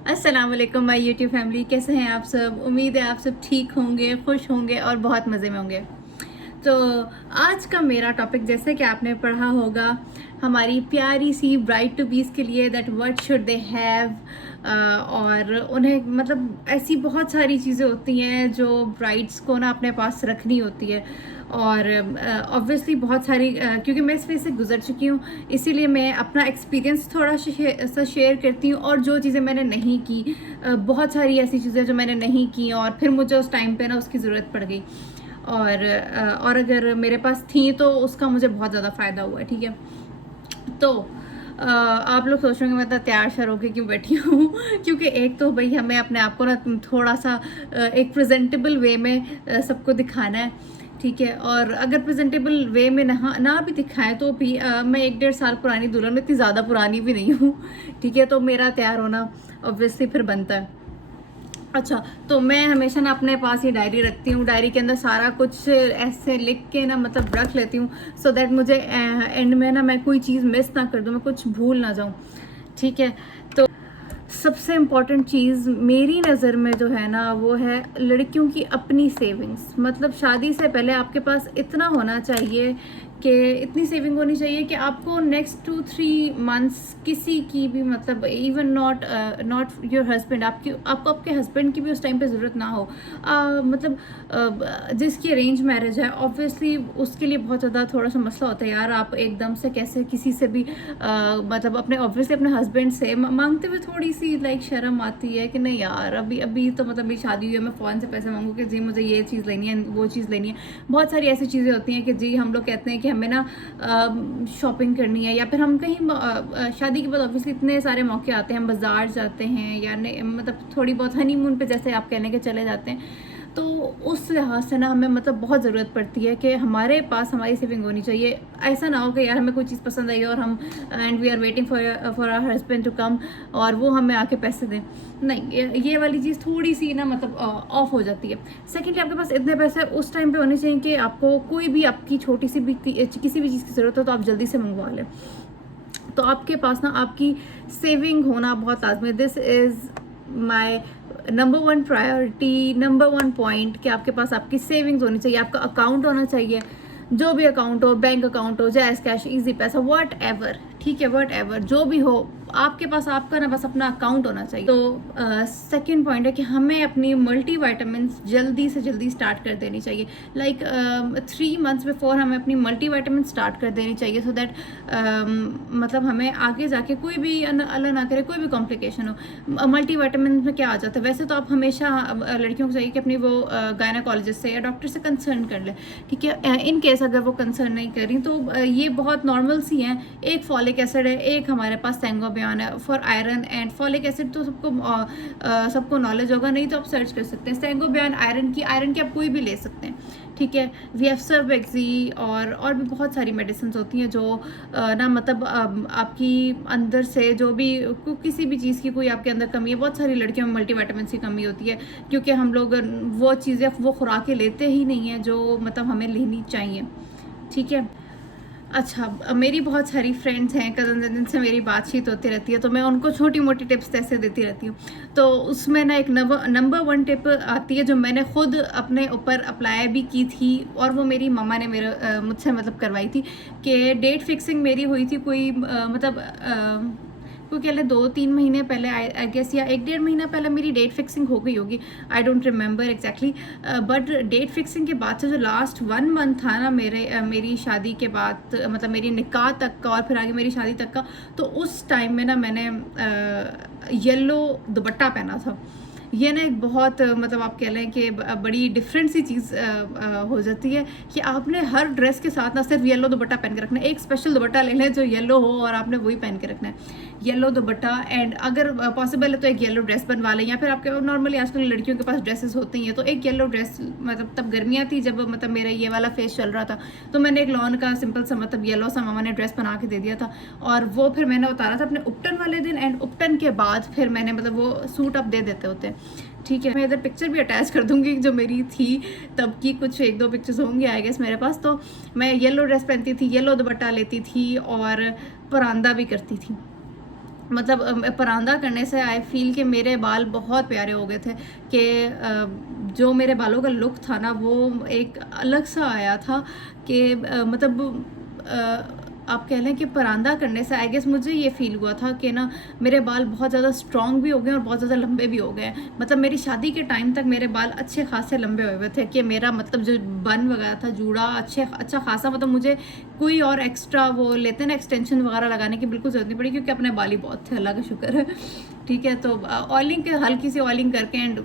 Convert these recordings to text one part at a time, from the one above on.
अस्सलाम वालेकुम my YouTube family, कैसे हैं आप सब। उम्मीद है आप सब ठीक होंगे, खुश होंगे और बहुत मज़े में होंगे। तो आज का मेरा टॉपिक, जैसे कि आपने पढ़ा होगा हमारी प्यारी सी ब्राइड टू बीस के लिए, that what should they have, और उन्हें मतलब ऐसी बहुत सारी चीज़ें होती हैं जो ब्राइड्स को ना अपने पास रखनी होती है। और ऑब्वियसली बहुत सारी क्योंकि मैं इस फेज से गुजर चुकी हूँ, इसीलिए मैं अपना एक्सपीरियंस थोड़ा सा शेयर करती हूँ। और जो चीज़ें मैंने नहीं की, बहुत सारी ऐसी चीज़ें जो मैंने नहीं की और फिर मुझे उस टाइम पे ना उसकी ज़रूरत पड़ गई, और अगर मेरे पास थी तो उसका मुझे बहुत ज़्यादा फ़ायदा हुआ है। ठीक है, तो आप लोग सोच रहे होंगे मैं तो तैयार शर होकर क्यों बैठी हूँ क्योंकि एक तो भाई हमें अपने आप को ना थोड़ा सा एक प्रेजेंटेबल वे में सबको दिखाना है। ठीक है, और अगर प्रेजेंटेबल वे में ना भी दिखाएं तो भी मैं 1-1.5 साल पुरानी दुल्हन, इतनी ज़्यादा पुरानी भी नहीं हूँ। ठीक है, तो मेरा तैयार होना ऑब्वियसली फिर बनता है। अच्छा, तो मैं हमेशा ना अपने पास ये डायरी रखती हूँ। डायरी के अंदर सारा कुछ ऐसे लिख के ना मतलब रख लेती हूँ, सो दैट मुझे एंड में ना मैं कोई चीज़ मिस ना कर दूँ, मैं कुछ भूल ना जाऊँ। ठीक है, तो सबसे इम्पॉर्टेंट चीज़ मेरी नज़र में जो है ना वो है लड़कियों की अपनी सेविंग्स। मतलब शादी से पहले आपके पास इतना होना चाहिए कि इतनी सेविंग होनी चाहिए कि आपको नेक्स्ट 2-3 मंथ्स किसी की भी, मतलब इवन नॉट योर हस्बैंड, आपको आपके हस्बैंड की भी उस टाइम पे ज़रूरत ना हो। मतलब जिसकी अरेंज मैरिज है ऑब्वियसली उसके लिए बहुत ज़्यादा थोड़ा सा मसला होता है यार। आप एकदम से कैसे किसी से भी मतलब ऑब्वियसली अपने हस्बैंड से मांगते हुए थोड़ी सी लाइक शर्म आती है कि नहीं यार, अभी अभी तो मतलब मेरी शादी हुई है, मैं फ़ौरन से पैसे मांगू कि जी मुझे ये चीज़ लेनी है, वो चीज़ लेनी है। बहुत सारी ऐसी चीज़ें होती हैं कि जी हम लोग कहते हैं कि हमें ना शॉपिंग करनी है, या फिर हम कहीं शादी के बाद ऑब्वियसली इतने सारे मौके आते हैं, हम बाजार जाते हैं या मतलब थोड़ी बहुत हनीमून पे जैसे आप कहने के चले जाते हैं। तो उस लिहाज से ना हमें मतलब बहुत ज़रूरत पड़ती है कि हमारे पास हमारी सेविंग होनी चाहिए। ऐसा ना हो कि यार हमें कोई चीज़ पसंद आई और हम and we are waiting for our husband to come और वो हमें आके पैसे दें। नहीं, ये वाली चीज़ थोड़ी सी ना मतलब ऑफ हो जाती है। सेकेंडली, आपके पास इतने पैसे उस टाइम पे होने चाहिए कि आपको कोई भी आपकी छोटी सी भी किसी भी चीज़ की ज़रूरत हो तो आप जल्दी से मंगवा लें। तो आपके पास ना आपकी सेविंग होना बहुत लाजमी है। This is my number 1 priority, number 1 point कि आपके पास आपकी सेविंग्स होनी चाहिए, आपका अकाउंट होना चाहिए। जो भी अकाउंट हो, बैंक अकाउंट हो, जैज़ कैश, इजी पैसा, वट एवर। ठीक है, वट एवर जो भी हो, आपके पास आपका ना बस अपना अकाउंट होना चाहिए। तो सेकेंड पॉइंट है कि हमें अपनी मल्टी वाइटामिन्स जल्दी से जल्दी स्टार्ट कर देनी चाहिए। लाइक 3 मंथ्स बिफोर हमें अपनी मल्टी वाइटामिन स्टार्ट कर देनी चाहिए, सो दैट मतलब हमें आगे जाके कोई भी अल्लाह ना करे कोई भी कॉम्प्लिकेशन हो। मल्टी वाइटामिन में क्या आ जाता है, वैसे तो आप हमेशा लड़कियों को चाहिए कि अपनी वो गायनाकोलॉजिस्ट से या डॉक्टर से कंसर्न कर ले। ठीक है, इन केस अगर वो कंसर्न नहीं करी तो ये बहुत नॉर्मल सी हैं। एक फॉलिक एसिड है, एक हमारे पास सेंगोबियन है for iron and folic acid तो सबको नॉलेज होगा, नहीं तो आप सर्च कर सकते हैं सेंगोबियन आयरन की आप कोई भी ले सकते हैं। ठीक है, वी हैव सर्वेक्सी और भी बहुत सारी मेडिसिन होती हैं जो ना मतलब आपकी अंदर से जो भी किसी भी चीज़ की कोई आपके अंदर कमी है। बहुत सारी लड़कियों में मल्टीविटामिन की कमी होती है क्योंकि हम लोग वो चीज़ें वो खुराकें लेते ही नहीं हैं जो मतलब हमें लेनी चाहिए। ठीक है, अच्छा, मेरी बहुत सारी फ्रेंड्स हैं, कज़न, जिनसे मेरी बातचीत होती रहती है, तो मैं उनको छोटी मोटी टिप्स ऐसे देती रहती हूँ। तो उसमें ना एक नंबर 1 टिप आती है जो मैंने खुद अपने ऊपर अप्लाई भी की थी और वो मेरी मम्मा ने मुझसे मतलब करवाई थी कि डेट फिक्सिंग मेरी हुई थी कोई मतलब कोई कह ले 2-3 महीने पहले, आई गेस, या 1-1.5 महीना पहले मेरी डेट फिक्सिंग हो गई होगी। I don't remember exactly, but date fixing के बाद से जो लास्ट 1 मंथ था ना मेरी शादी के बाद, मतलब मेरी निकाह तक का और फिर आगे मेरी शादी तक का, तो उस टाइम में ना मैंने येलो दुपट्टा पहना था। ये ना एक बहुत मतलब आप कह लें कि बड़ी डिफरेंट सी चीज़ हो जाती है कि आपने हर ड्रेस के साथ ना सिर्फ येलो दुपट्टा पहन के रखना है। एक स्पेशल दुपट्टा ले लें जो येलो हो और आपने वही पहन के रखना है, येलो दुपट्टा। एंड अगर पॉसिबल है तो एक येलो ड्रेस बनवा लें, या फिर आपके नॉर्मली आजकल लड़कियों के पास ड्रेसेस होती हैं, तो एक येलो ड्रेस, मतलब तब गर्मियाँ थी जब मतलब मेरा ये वाला फेस चल रहा था, तो मैंने एक लॉन का सिंपल सा मतलब येलो सा मामा ने ड्रेस बना के दे दिया था और वो फिर मैंने उतारा था अपने उपटन वाले दिन। एंड उपटन के बाद फिर मैंने मतलब वो सूट अब दे देते होते हैं। ठीक है, मैं इधर पिक्चर भी अटैच कर दूंगी जो मेरी थी तब की, कुछ 1-2 पिक्चर्स होंगे आई गेस मेरे पास। तो मैं येलो ड्रेस पहनती थी, येलो दुपट्टा लेती थी और परांदा भी करती थी। मतलब परांदा करने से आई फील कि मेरे बाल बहुत प्यारे हो गए थे, कि जो मेरे बालों का लुक था ना वो एक अलग सा आया था, कि मतलब आप कह लें कि परांदा करने से आई गेस मुझे ये फील हुआ था कि ना मेरे बाल बहुत ज़्यादा स्ट्रॉन्ग भी हो गए और बहुत ज़्यादा लंबे भी हो गए। मतलब मेरी शादी के टाइम तक मेरे बाल अच्छे खासे लंबे हुए थे, कि मेरा मतलब जो बन वगैरह था जूड़ा अच्छा खासा, मतलब मुझे कोई और एक्स्ट्रा वो लेते ना एक्सटेंशन वगैरह लगाने की बिल्कुल ज़रूरत नहीं पड़ी, क्योंकि अपने बाल ही बहुत थे, अल्लाह का शुक्र है। ठीक है, तो ऑयलिंग के हल्की सी ऑयलिंग करके एंड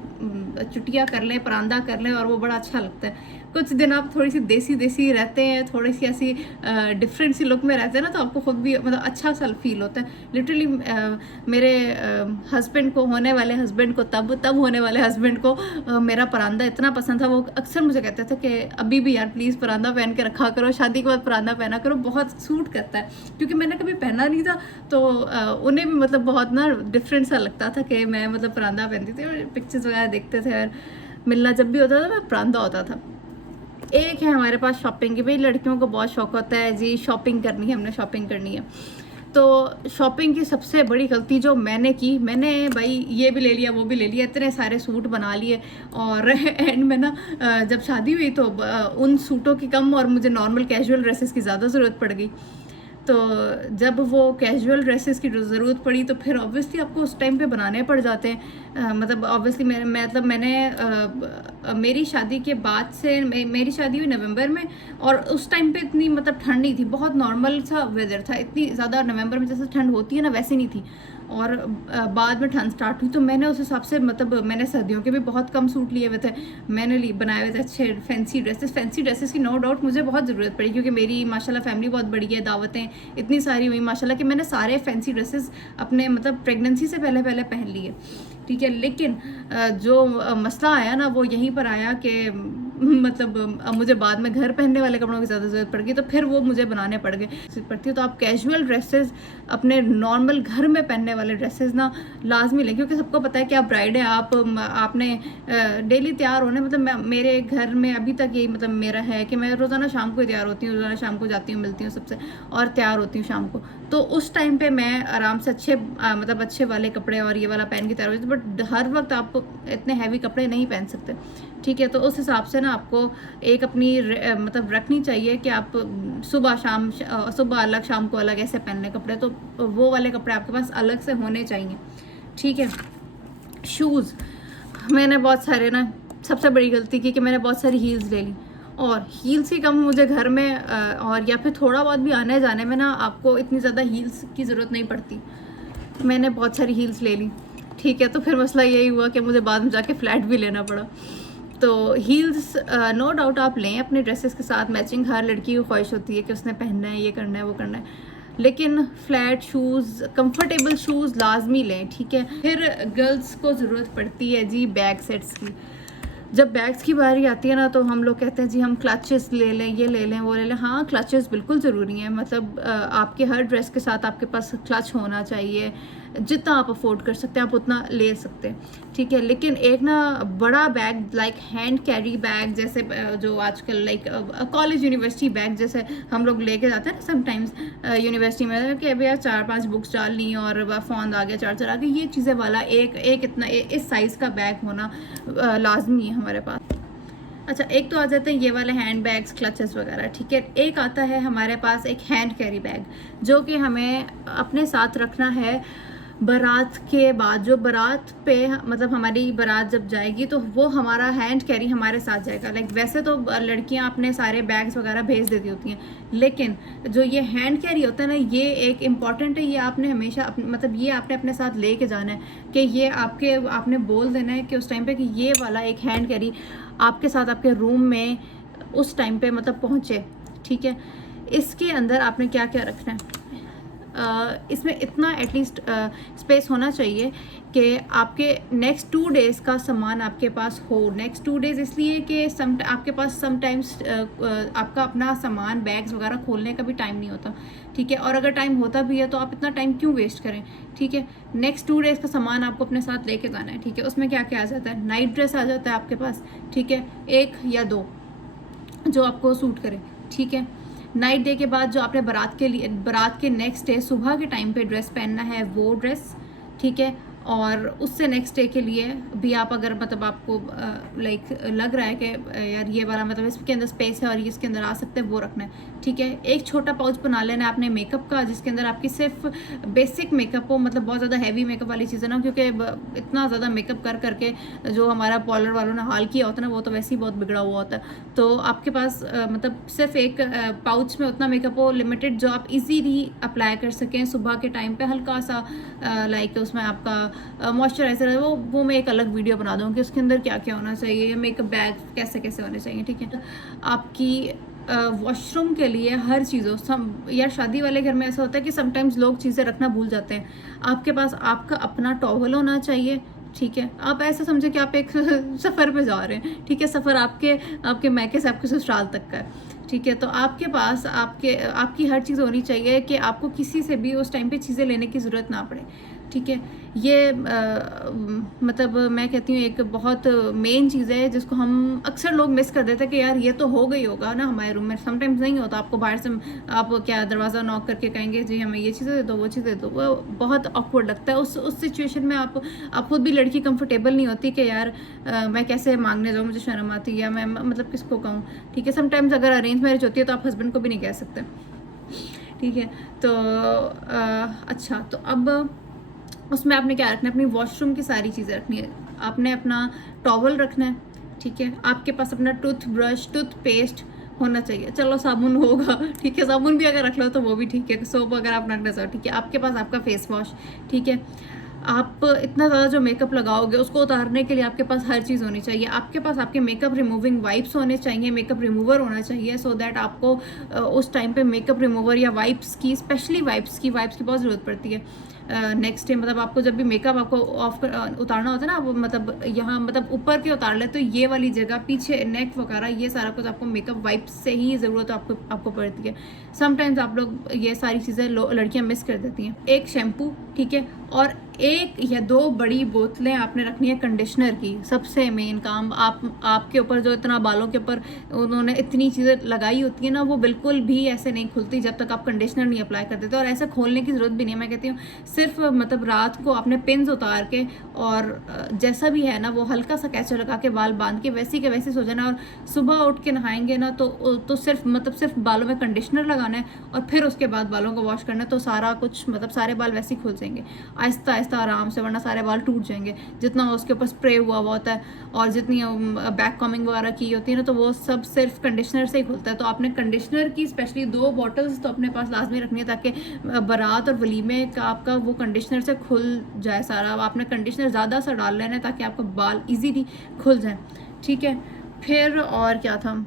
चुटिया कर लें, परांदा कर लें, और वो बड़ा अच्छा लगता है। कुछ दिन आप थोड़ी सी देसी रहते हैं, थोड़ी सी ऐसी डिफरेंट सी लुक में रहते हैं ना, तो आपको खुद भी मतलब अच्छा सा फील होता है। लिटरली मेरे हस्बैंड को, होने वाले हस्बैंड को, तब होने वाले हस्बैंड को मेरा परांदा इतना पसंद था, वो अक्सर मुझे कहते थे कि अभी भी यार प्लीज़ परांदा पहन के रखा करो, शादी के बाद परांदा पहना करो, बहुत सूट करता है। क्योंकि मैंने कभी पहना नहीं था, तो उन्हें भी मतलब बहुत ना डिफरेंट सा लगता था कि मैं मतलब परांदा पहनती थी, और पिक्चर्स वगैरह देखते थे, और मिलना जब भी होता था मैं परांदा होता था। एक है हमारे पास शॉपिंग की, भाई लड़कियों को बहुत शौक होता है जी शॉपिंग करनी है, हमने शॉपिंग करनी है। तो शॉपिंग की सबसे बड़ी गलती जो मैंने की, मैंने भाई ये भी ले लिया वो भी ले लिया, इतने सारे सूट बना लिए, और एंड में ना जब शादी हुई तो उन सूटों की कम और मुझे नॉर्मल कैजुअल ड्रेसेस की ज़्यादा ज़रूरत पड़ गई। तो जब वो कैजुअल ड्रेसेस की ज़रूरत पड़ी तो फिर ऑब्वियसली आपको उस टाइम पे बनाने पड़ जाते हैं। मतलब ऑब्वियसली मेरी शादी के बाद से, मेरी शादी हुई नवंबर में, और उस टाइम पे इतनी मतलब ठंड नहीं थी, बहुत नॉर्मल सा वेदर था, इतनी ज़्यादा नवंबर में जैसे ठंड होती है ना वैसी नहीं थी। और बाद में ठंड स्टार्ट हुई तो मैंने उस हिसाब से मतलब मैंने सर्दियों के भी बहुत कम सूट लिए हुए थे, मैंने बनाए हुए थे अच्छे फैंसी ड्रेसेस की नो डाउट मुझे बहुत ज़रूरत पड़ी, क्योंकि मेरी माशाल्लाह फैमिली बहुत बड़ी है, दावतें इतनी सारी हुई माशाल्लाह कि मैंने सारे फैंसी ड्रेसेस अपने मतलब प्रेगनेंसी से पहले पहन लिए। ठीक है, लेकिन जो मसला आया ना वो यहीं पर आया कि मतलब मुझे बाद में घर पहनने वाले कपड़ों की ज़्यादा ज़रूरत पड़ गई, तो फिर वो मुझे बनाने पड़ गए पड़ती है। तो आप कैजुअल ड्रेसेस अपने नॉर्मल घर में पहनने वाले ड्रेसेस ना लाजमी लें, क्योंकि सबको पता है कि आप ब्राइड है, आपने डेली तैयार होने, मतलब मेरे घर में अभी तक यही मतलब मेरा है कि मैं रोज़ाना शाम को तैयार होती हूँ, रोज़ाना शाम को जाती हूँ, मिलती हूँ सबसे और तैयार होती हूँ शाम को। तो उस टाइम पे मैं आराम से मतलब अच्छे वाले कपड़े और ये वाला पहन के तैयार होती हूँ, बट हर वक्त आप इतने हैवी कपड़े नहीं पहन सकते। ठीक है, तो उस हिसाब से ना आपको एक अपनी मतलब रखनी चाहिए कि आप सुबह अलग शाम को अलग ऐसे पहनने कपड़े, तो वो वाले कपड़े आपके पास अलग से होने चाहिए। ठीक है, शूज़ मैंने बहुत सारे ना, सबसे बड़ी गलती की कि मैंने बहुत सारी हील्स ले ली, और हील्स ही कम मुझे घर में और या फिर थोड़ा बहुत भी आने जाने में ना आपको इतनी ज़्यादा हील्स की ज़रूरत नहीं पड़ती, मैंने बहुत सारी हील्स ले ली। ठीक है, तो फिर मसला यही हुआ कि मुझे बाद में जाके फ्लैट भी लेना पड़ा। तो हील्स नो डाउट आप लें अपने ड्रेसेस के साथ मैचिंग, हर लड़की की ख्वाहिश होती है कि उसने पहनना है, ये करना है, वो करना है, लेकिन फ्लैट शूज़, कंफर्टेबल शूज़ लाजमी लें। ठीक है, फिर गर्ल्स को ज़रूरत पड़ती है जी बैग सेट्स की। जब बैग्स की बारी आती है ना तो हम लोग कहते हैं जी हम क्लचेस ले लें, ये ले लें, वो ले लें। हाँ, क्लचेस बिल्कुल ज़रूरी हैं, मतलब आपके हर ड्रेस के साथ आपके पास क्लच होना चाहिए, जितना आप अफोर्ड कर सकते हैं आप उतना ले सकते हैं। ठीक है, लेकिन एक ना बड़ा bag like hand carry bag, जैसे जो आजकल लाइक कॉलेज यूनिवर्सिटी बैग जैसे हम लोग लेके जाते हैं ना समटाइम्स यूनिवर्सिटी में, कि भैया 4-5 बुक्स डाल ली और फ़ोन आ गया, चार्जर आ गया, ये चीज़ें वाला एक इतना इस साइज़ का बैग होना लाजमी है हमारे पास। अच्छा, एक तो आ जाते हैं ये वाले हैंड बैग्स, क्लचेस वगैरह। ठीक है, एक आता है हमारे पास एक हैंड कैरी बैग, जो कि हमें अपने साथ रखना है बारात के बाद। जो बारात पे मतलब हमारी बारात जब जाएगी तो वो हमारा हैंड कैरी हमारे साथ जाएगा। लाइक वैसे तो लड़कियां अपने सारे बैग्स वगैरह भेज देती होती हैं, लेकिन जो ये हैंड कैरी होता है ना, ये एक इम्पॉर्टेंट है, ये आपने हमेशा मतलब ये आपने अपने साथ ले के जाना है, कि ये आपने बोल देना है कि उस टाइम पे कि ये वाला एक हैंड कैरी आपके साथ आपके रूम में उस टाइम पे मतलब पहुँचे। ठीक है, इसके अंदर आपने क्या क्या रखना है, इसमें इतना एटलीस्ट स्पेस होना चाहिए कि आपके नेक्स्ट 2 डेज़ का सामान आपके पास हो। नेक्स्ट 2 डेज़ इसलिए कि आपके पास समटाइम्स आपका अपना सामान बैग्स वगैरह खोलने का भी टाइम नहीं होता। ठीक है, और अगर टाइम होता भी है तो आप इतना टाइम क्यों वेस्ट करें। ठीक है, नेक्स्ट 2 डेज़ का सामान आपको अपने साथ लेके जाना है। ठीक है, उसमें क्या क्या आ जाता है, नाइट ड्रेस आ जाता है आपके पास। ठीक है, 1 या 2 जो आपको सूट करे। ठीक है, नाइट डे के बाद जो आपने बारात के नेक्स्ट डे सुबह के टाइम पे ड्रेस पहनना है वो ड्रेस, ठीक है। और उससे नेक्स्ट डे के लिए भी आप अगर मतलब आपको लाइक लग रहा है कि यार ये वाला मतलब इसके अंदर स्पेस है और ये इसके अंदर आ सकते हैं, वो रखना है, ठीक है। एक छोटा पाउच बना लेना है आपने मेकअप का, जिसके अंदर आपकी सिर्फ बेसिक मेकअप हो, मतलब बहुत ज़्यादा हैवी मेकअप वाली चीज़ें ना, क्योंकि इतना ज़्यादा मेकअप कर करके जो हमारा पार्लर वालों ने हाल किया होता है ना, वो तो वैसे ही बहुत बिगड़ा हुआ होता है। तो आपके पास मतलब सिर्फ एक पाउच में उतना मेकअप हो लिमिटेड, जो आप इजीली अप्लाई कर सकें सुबह के टाइम पे, हल्का सा लाइक उसमें आपका मॉइस्चराइजर है, वो मैं एक अलग वीडियो बना दूँगी उसके अंदर क्या क्या होना चाहिए, या मेकअप बैग कैसे कैसे होने चाहिए, ठीक है। आपकी वॉशरूम के लिए हर चीज़ों यार शादी वाले घर में ऐसा होता है कि समटाइम्स लोग चीज़ें रखना भूल जाते हैं। आपके पास आपका अपना टॉवल होना चाहिए, ठीक है। आप ऐसा समझे कि आप एक सफ़र पे जा रहे हैं, ठीक है। सफ़र आपके मैके से आपके ससुराल तक का है, ठीक है। तो आपके पास आपकी हर चीज़ होनी चाहिए कि आपको किसी से भी उस टाइम पे चीज़ें लेने की ज़रूरत ना पड़े, ठीक है। ये मतलब मैं कहती हूँ एक बहुत मेन चीज़ है जिसको हम अक्सर लोग मिस कर देते हैं कि यार ये तो हो गई होगा ना हमारे रूम में। समटाइम्स नहीं होता, आपको बाहर से आप क्या दरवाज़ा नॉक करके कहेंगे जी हमें ये चीज़ें दे दो, वो चीज़ें दे दो, वो बहुत ऑकवर्ड लगता है। उस सिचुएशन में आप खुद भी लड़की कंफर्टेबल नहीं होती कि यार मैं कैसे मांगने जाऊँ, मुझे शर्म आती है, या मैं मतलब किसको कहूँ, ठीक है। समटाइम्स अगर अरेंज मैरिज होती है तो आप हस्बैंड को भी नहीं कह सकते, ठीक है। तो अच्छा, तो अब उसमें आपने क्या रखना है, अपनी वॉशरूम की सारी चीज़ें रखनी है। आपने अपना टॉवल रखना है, ठीक है। आपके पास अपना टूथब्रश, टूथपेस्ट होना चाहिए, चलो साबुन होगा, ठीक है। साबुन भी अगर रख लो तो वो भी ठीक है, सोप अगर आप रखना चाहो, ठीक है। आपके पास आपका फेस वॉश, ठीक है। आप इतना ज़्यादा जो मेकअप लगाओगे उसको उतारने के लिए आपके पास हर चीज़ होनी चाहिए। आपके पास आपके मेकअप रिमूविंग वाइप्स होने चाहिए, मेकअप रिमूवर होना चाहिए, सो दैट आपको उस टाइम पे मेकअप रिमूवर या वाइप्स की, स्पेशली वाइप्स की बहुत ज़रूरत पड़ती है। नेक्स्ट डे मतलब आपको जब भी मेकअप आपको उतारना होता है ना, वो मतलब यहाँ मतलब ऊपर के उतार ले तो ये वाली जगह, पीछे नेक वगैरह, ये सारा कुछ आपको मेकअप वाइप से ही ज़रूरत आपको पड़ती है। समटाइम्स आप लोग ये सारी चीज़ें लड़कियाँ मिस कर देती हैं। एक शैम्पू, ठीक है, और एक या दो बड़ी बोतलें आपने रखनी है कंडीशनर की। सबसे मेन काम, आपके ऊपर जो इतना बालों के ऊपर उन्होंने इतनी चीज़ें लगाई होती है ना, वो बिल्कुल भी ऐसे नहीं खुलती जब तक आप कंडीशनर नहीं अप्लाई कर देते। और ऐसे खोलने की ज़रूरत भी नहीं है, मैं कहती हूँ सिर्फ मतलब रात को आपने पिन्स उतार के और जैसा भी है ना वो हल्का सा कैचर लगा के बाल बांध के वैसे सो जाना, और सुबह उठ के नहाएंगे ना तो सिर्फ बालों में कंडीशनर लगाना है और फिर उसके बाद बालों को वॉश करना है, तो सारा कुछ मतलब सारे बाल वैसे ही खुल जाएंगे आहिस्ता आहिस्ता आराम से, वरना सारे बाल टूट जाएंगे। जितना उसके ऊपर स्प्रे हुआ होता है और जितनी बैक कॉमिंग वगैरह की होती है ना, तो वो सब सिर्फ कंडीशनर से ही खुलता है। तो आपने कंडीशनर की स्पेशली 2 बॉटल्स तो अपने पास लाजमी रखनी है, ताकि बारात और वलीमे का आपका वो कंडीशनर से खुल जाए सारा। आपने कंडीशनर ज़्यादा सा डाल लेना है ताकि आपका बाल ईजीली खुल जाए, ठीक है। फिर और क्या था,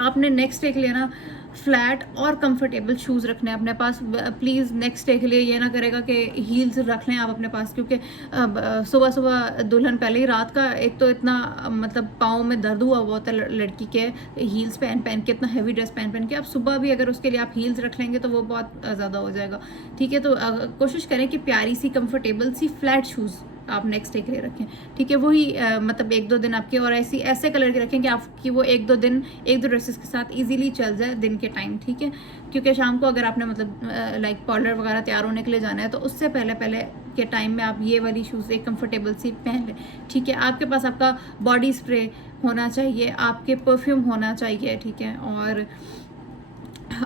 आपने नेक्स्ट डे के लिए ना फ्लैट और कंफर्टेबल शूज़ रखने हैं अपने पास। प्लीज़ नेक्स्ट डे के लिए ये ना करेगा कि हील्स रख लें आप अपने पास, क्योंकि सुबह सुबह दुल्हन पहले ही रात का एक तो इतना मतलब पाँव में दर्द हुआ होता है लड़की के हील्स पहन के, इतना हैवी ड्रेस पहन के, आप सुबह भी अगर उसके लिए आप हील्स रख लेंगे तो वो बहुत ज़्यादा हो जाएगा, ठीक है। तो कोशिश करें कि प्यारी सी कंफर्टेबल सी फ्लैट शूज़ आप नेक्स्ट डे के लिए रखें, ठीक है। वही मतलब 1-2 दिन आपके, और ऐसे कलर के रखें कि आपकी वो 1-2 दिन 1-2 ड्रेसेस के साथ इजीली चल जाए दिन के टाइम, ठीक है। क्योंकि शाम को अगर आपने मतलब लाइक पार्लर वगैरह तैयार होने के लिए जाना है तो उससे पहले के टाइम में आप ये वाली शूज़ एक कंफर्टेबल सी पहन लें, ठीक है। आपके पास आपका बॉडी स्प्रे होना चाहिए, आपके परफ्यूम होना चाहिए, ठीक है। और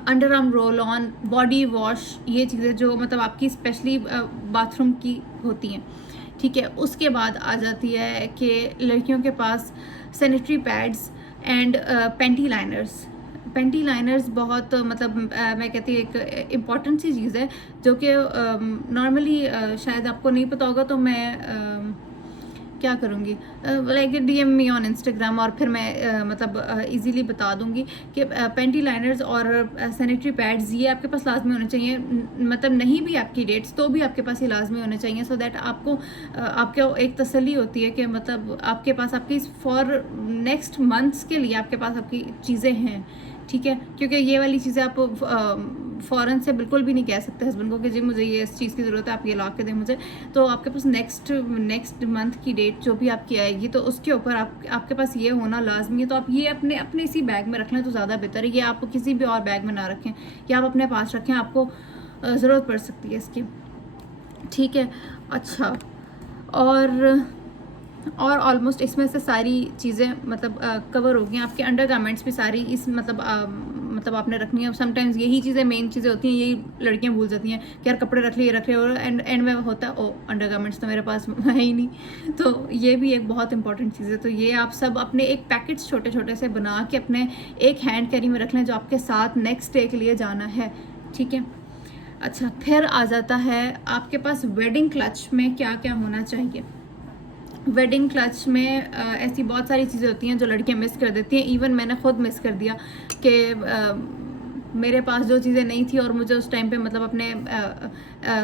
under arm roll on, body wash, ये चीज़ें जो मतलब आपकी स्पेशली बाथरूम की होती हैं, ठीक है। उसके बाद आ जाती है कि लड़कियों के पास sanitary pads and Penty liners बहुत मतलब मैं कहती हूँ एक इम्पॉर्टेंट सी चीज़ है, जो कि नॉर्मली शायद आपको नहीं पता होगा, तो मैं क्या करूँगी like DM me on Instagram, और फिर मैं मतलब इजीली बता दूँगी कि पेंटी लाइनर्स और सैनिटरी पैड्स ये आपके पास लाजमी होने चाहिए। मतलब नहीं भी आपकी डेट्स तो भी आपके पास ये लाजमी होने चाहिए, सो दैट आपको एक तसल्ली होती है कि मतलब आपके पास आपकी फॉर नेक्स्ट मंथ्स के लिए आपके पास आपकी चीज़ें हैं, ठीक है। क्योंकि ये वाली चीज़ें आप फ़ौरन से बिल्कुल भी नहीं कह सकते हस्बैंड को कि जी मुझे ये इस चीज़ की ज़रूरत है, आप ये ला के दें मुझे। तो आपके पास नेक्स्ट मंथ की डेट जो भी आपकी आएगी तो उसके ऊपर आपके पास ये होना लाजमी है। तो आप ये अपने इसी बैग में रख लें तो ज़्यादा बेहतर है। ये आप किसी भी और बैग में ना रखें, या आप अपने पास रखें, आपको ज़रूरत पड़ सकती है इसकी, ठीक है। अच्छा, और ऑलमोस्ट इसमें से सारी चीज़ें मतलब कवर हो गई। आपके अंडरगारमेंट्स भी सारी इस मतलब आपने रखनी है। समटाइम्स यही चीज़ें मेन चीज़ें होती हैं, यही लड़कियां भूल जाती हैं कि यार कपड़े रख लिए और एंड में होता है ओ अंडरगारमेंट्स तो मेरे पास है ही नहीं। तो ये भी एक बहुत इंपॉर्टेंट चीज़ है। तो ये आप सब अपने एक पैकेट्स छोटे छोटे से बना के अपने एक हैंड कैरी में रख लें जो आपके साथ नेक्स्ट डे के लिए जाना है, ठीक है। अच्छा, फिर आ जाता है आपके पास वेडिंग क्लच में क्या क्या होना चाहिए। वेडिंग क्लच में ऐसी बहुत सारी चीज़ें होती हैं जो लड़कियां मिस कर देती हैं। इवन मैंने खुद मिस कर दिया कि मेरे पास जो चीज़ें नहीं थी और मुझे उस टाइम पे मतलब अपने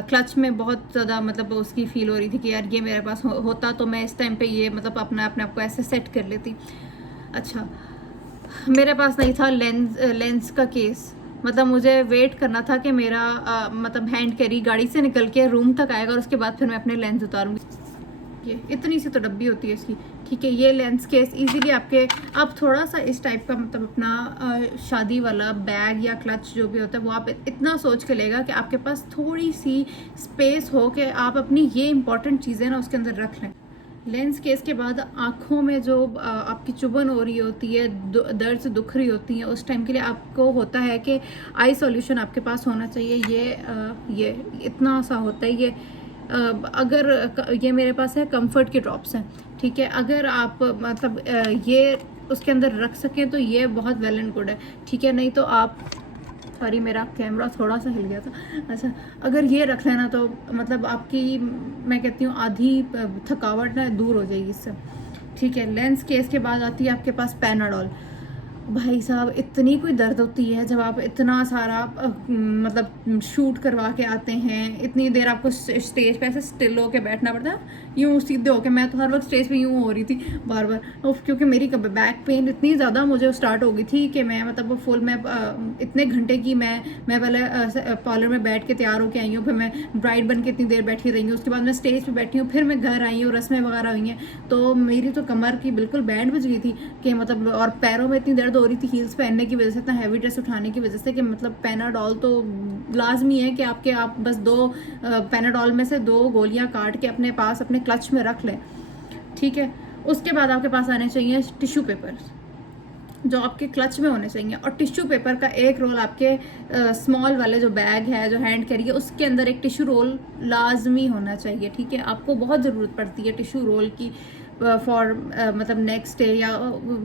क्लच में बहुत ज़्यादा मतलब उसकी फील हो रही थी कि यार ये मेरे पास होता तो मैं इस टाइम पे ये मतलब अपने आप को ऐसे सेट कर लेती। अच्छा, मेरे पास नहीं था लेंस का केस। मतलब मुझे वेट करना था कि मेरा मतलब हैंड कैरी गाड़ी से निकल के रूम तक आएगा और उसके बाद फिर मैं अपने लेंस उतारूंगी। ये इतनी सी तो डब्बी होती है इसकी, ठीक है। ये लेंस केस इजीली आप थोड़ा सा इस टाइप का मतलब अपना शादी वाला बैग या क्लच जो भी होता है वो आप इतना सोच के लेगा कि आपके पास थोड़ी सी स्पेस हो कि आप अपनी ये इंपॉर्टेंट चीज़ें ना उसके अंदर रख लें। लेंस केस के बाद आँखों में जो आपकी चुभन हो रही होती है, दर्द से दुख रही होती है, उस टाइम के लिए आपको होता है कि आई सॉल्यूशन आपके पास होना चाहिए। ये इतना सा होता है ये। अगर ये मेरे पास है कंफर्ट के ड्रॉप्स हैं, ठीक है। अगर आप मतलब ये उसके अंदर रख सकें तो ये बहुत वेल एंड गुड है, ठीक है। नहीं तो आप सॉरी मेरा कैमरा थोड़ा सा हिल गया था। अच्छा, अगर ये रख लेना तो मतलब आपकी मैं कहती हूँ आधी थकावट ना दूर हो जाएगी इससे, ठीक है। लेंस केस के बाद आती है आपके पास पैनाडोल। भाई साहब इतनी कोई दर्द होती है जब आप इतना सारा मतलब शूट करवा के आते हैं, इतनी देर आपको स्टेज पे ऐसे स्टिल होके बैठना पड़ता है, यूँ सीधे होके। मैं तो हर वक्त स्टेज पे यूँ हो रही थी बार बार, क्योंकि मेरी बैक पेन इतनी ज़्यादा मुझे स्टार्ट हो गई थी कि मैं मतलब फुल मैं इतने घंटे की मैं पहले पार्लर में बैठ के तैयार होके आई हूँ, फिर मैं ब्राइड बन के इतनी देर बैठी रही हूँ, उसके बाद मैं स्टेज पे बैठी हूँ, फिर मैं घर आई हूँ, रस्में वगैरह हुई हैं, तो मेरी तो कमर की बिल्कुल बैंड बज गई थी कि मतलब, और पैरों में इतनी दर्द हो रही थी हील्स पहनने की वजह से, इतना हैवी ड्रेस उठाने की वजह से कि मतलब पैनाडोल तो लाजमी है कि आप बस 2 पैनाडोल में से 2 गोलियां काट के अपने पास अपने क्लच में रख लें, ठीक है। उसके बाद आपके पास आने चाहिए टिश्यू पेपर जो आपके क्लच में होने चाहिए, और टिश्यू पेपर का एक रोल आपके स्मॉल वाले जो बैग है जो हैंड कैरी है उसके अंदर एक टिश्यू रोल लाजमी होना चाहिए, ठीक है। आपको बहुत ज़रूरत पड़ती है टिश्यू रोल की फॉर मतलब नेक्स्ट डे या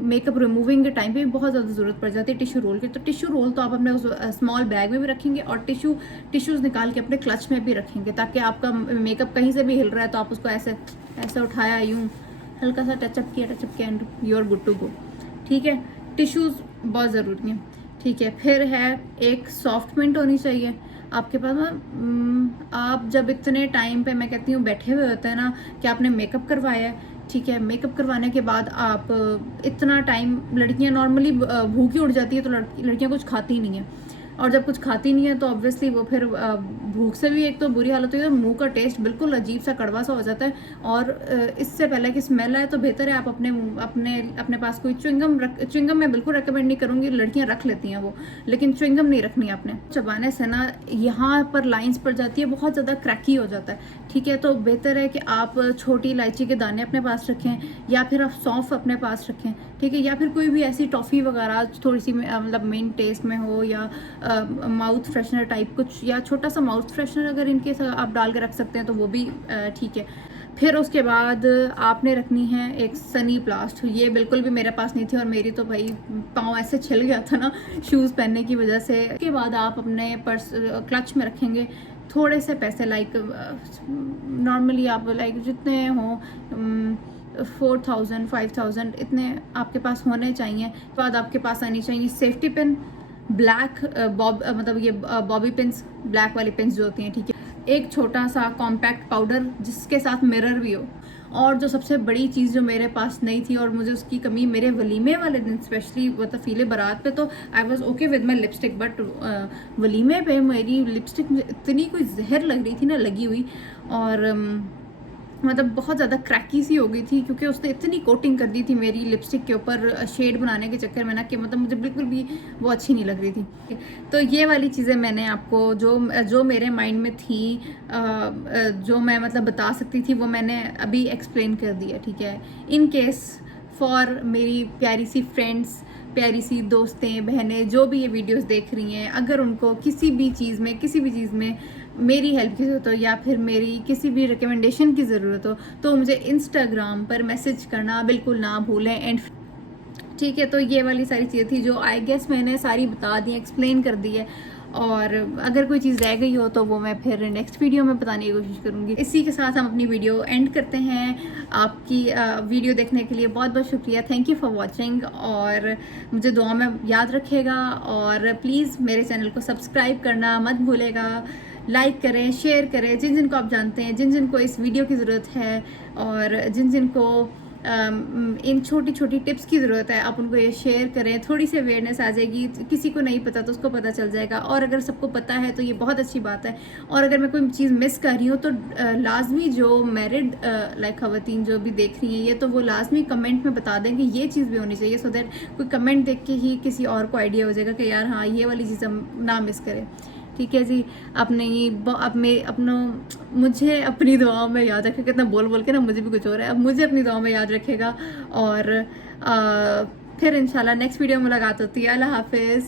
मेकअप रिमूविंग के टाइम पे भी बहुत ज़्यादा ज़रूरत पड़ जाती है टिश्यू रोल की। तो टिश्यू रोल तो आप अपने उस स्मॉल बैग में भी रखेंगे और टिश्यूज़ निकाल के अपने क्लच में भी रखेंगे, ताकि आपका मेकअप कहीं से भी हिल रहा है तो आप उसको ऐसे उठाया, यूँ हल्का सा टचअप किया and you are good to go, ठीक है। टिश्यूज़ बहुत ज़रूरी हैं, ठीक है। फिर है एक सॉफ्ट मिंट होनी चाहिए आपके पास ना। आप जब इतने टाइम पे मैं कहती हूँ बैठे हुए होते हैं ना कि आपने मेकअप करवाया है, ठीक है। मेकअप करवाने के बाद आप इतना टाइम, लड़कियां नॉर्मली भूखी उठ जाती है तो लड़कियां कुछ खाती नहीं है, और जब कुछ खाती नहीं है तो ऑब्वियसली वो फिर भूख से भी एक तो बुरी हालत होती है, मुंह का टेस्ट बिल्कुल अजीब सा कड़वा सा हो जाता है। और इससे पहले कि स्मेल आए तो बेहतर है आप अपने पास कोई च्युइंगम मैं बिल्कुल रेकमेंड नहीं करूँगी, लड़कियां रख लेती हैं वो, लेकिन च्युइंगम नहीं रखनी आपने। चबाने से ना यहाँ पर लाइंस पड़ जाती है, बहुत ज़्यादा क्रैकी हो जाता है, ठीक है। तो बेहतर है कि आप छोटी इलायची के दाने अपने पास रखें, या फिर आप सौंफ अपने पास रखें, ठीक है। या फिर कोई भी ऐसी टॉफ़ी वगैरह थोड़ी सी मतलब मेन टेस्ट में हो, या माउथ फ्रेशनर टाइप कुछ, या छोटा सा माउथ फ्रेशनर अगर इनके आप डाल के रख सकते हैं तो वो भी ठीक है। फिर उसके बाद आपने रखनी है एक सनी प्लास्ट। ये बिल्कुल भी मेरे पास नहीं थी और मेरी तो भाई पाँव ऐसे छिल गया था ना शूज़ पहनने की वजह से। उसके बाद आप अपने पर्स क्लच में रखेंगे थोड़े से पैसे, लाइक नॉर्मली आप लाइक जितने हों 4000 5000 इतने आपके पास होने चाहिए। बाद आपके पास आनी चाहिए सेफ्टी पिन, ब्लैक मतलब ये बॉबी पिन्स, ब्लैक वाली पिन्स जो होती हैं, ठीक है। एक छोटा सा कॉम्पैक्ट पाउडर जिसके साथ मिरर भी हो, और जो सबसे बड़ी चीज़ जो मेरे पास नहीं थी और मुझे उसकी कमी मेरे वलीमे वाले दिन स्पेशली मतलब फ़ीले बारात पे तो I was okay with my lipstick, but वलीमे पे मेरी लिपस्टिक मुझे इतनी कोई जहर लग रही थी ना, लगी हुई, और मतलब बहुत ज़्यादा क्रैकी सी हो गई थी क्योंकि उसने इतनी कोटिंग कर दी थी मेरी लिपस्टिक के ऊपर शेड बनाने के चक्कर में ना, कि मतलब मुझे बिल्कुल भी वो अच्छी नहीं लग रही थी। तो ये वाली चीज़ें मैंने आपको जो मेरे माइंड में थी, जो मैं मतलब बता सकती थी, वो मैंने अभी एक्सप्लेन कर दिया, ठीक है। इन केस फॉर मेरी प्यारी सी फ्रेंड्स, प्यारी सी दोस्तें, बहनें जो भी ये वीडियोस देख रही हैं, अगर उनको किसी भी चीज़ में मेरी हेल्प की ज़रूरत हो या फिर मेरी किसी भी रिकमेंडेशन की ज़रूरत हो, तो मुझे इंस्टाग्राम पर मैसेज करना बिल्कुल ना भूलें। एंड ठीक है, तो ये वाली सारी चीज़ें थी जो आई गेस मैंने सारी बता दी, एक्सप्लेन कर दी है, और अगर कोई चीज़ रह गई हो तो वो मैं फिर नेक्स्ट वीडियो में बताने की कोशिश करूँगी। इसी के साथ हम अपनी वीडियो एंड करते हैं। आपकी वीडियो देखने के लिए बहुत बहुत शुक्रिया, थैंक यू फॉर वॉचिंग, और मुझे दुआ में याद रखिएगा, और प्लीज़ मेरे चैनल को सब्सक्राइब करना मत भूलेगा, लाइक करें, शेयर करें जिन जिनको आप जानते हैं, जिन जिनको इस वीडियो की ज़रूरत है, और जिन जिनको इन छोटी छोटी टिप्स की ज़रूरत है, आप उनको ये शेयर करें। थोड़ी सी अवेयरनेस आ जाएगी, किसी को नहीं पता तो उसको पता चल जाएगा, और अगर सबको पता है तो ये बहुत अच्छी बात है। और अगर मैं कोई चीज़ मिस कर रही हूँ तो लाजमी जो मैरिड लाइक खवातीन जो भी देख रही हैं ये, तो वो लाजमी कमेंट में बता दें कि ये चीज़ भी होनी चाहिए, सो दैट कोई कमेंट देख के ही किसी और को आइडिया हो जाएगा कि यार हाँ, ये वाली चीज़ हम ना मिस करें। ठीक है जी, मुझे अपनी दुआओं में याद रखेगा। कितना बोल बोल के ना मुझे भी कुछ हो रहा है। अब मुझे अपनी दुआओं में याद रखेगा, और फिर इंशाल्लाह नेक्स्ट वीडियो में मुलाकात होती है। अल्लाह हाफिज़।